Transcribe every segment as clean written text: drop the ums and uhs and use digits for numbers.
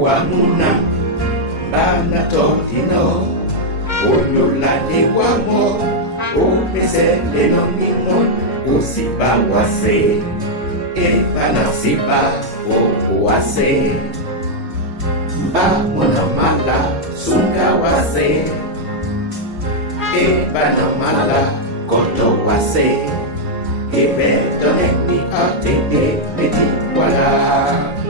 wamuna bana totino Onyolani wamo Umesele no mimo Usiba wase Ebana siba Wase Mba mona mala Sunga wase Ebana mala Koto wase Ebe doneni ate Meti wala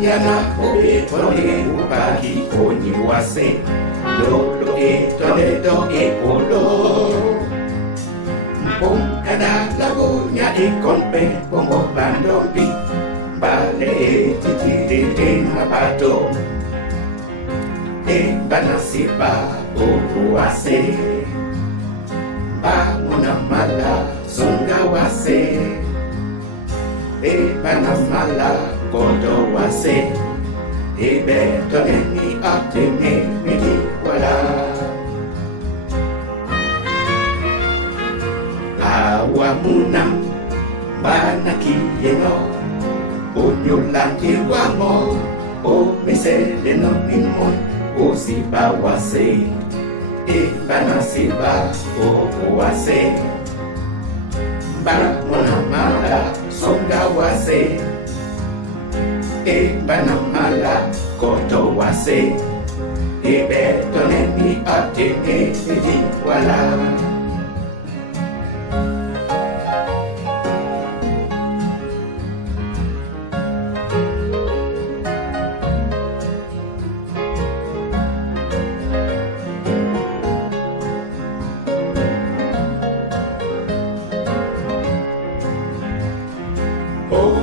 Yana obe tole ubaki koni wase Lolo tole doge polo Mpong kada lagunya ikonpe Pongo bandombi Bale titi mabato Banasiba wase Bamuna mala sunga wase Banamala Kodo wase Ebe toneni atene midi wala Awamunam Banaki yeno Onyolani wamo O mesele no mimon O siba wase Banasiba wase Banamala songa wase Banamala koto wase Ebe toneni atene midi wala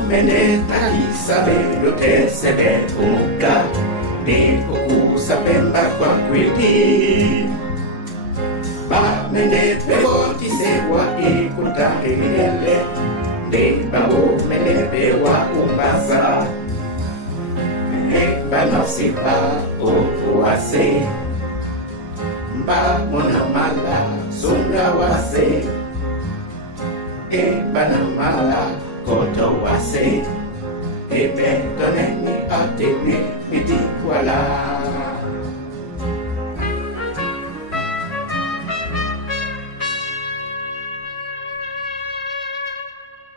Mene taki sabe lo te sebe umuka Ne kuku sapemba kwa kwiti Ba mene pego ti sewa ikuta kelele Ne babo mene bewa umbasa Ne banasiba wase Ba mona mala sunga wase Banamala Koto wase Ebe doneni atene midi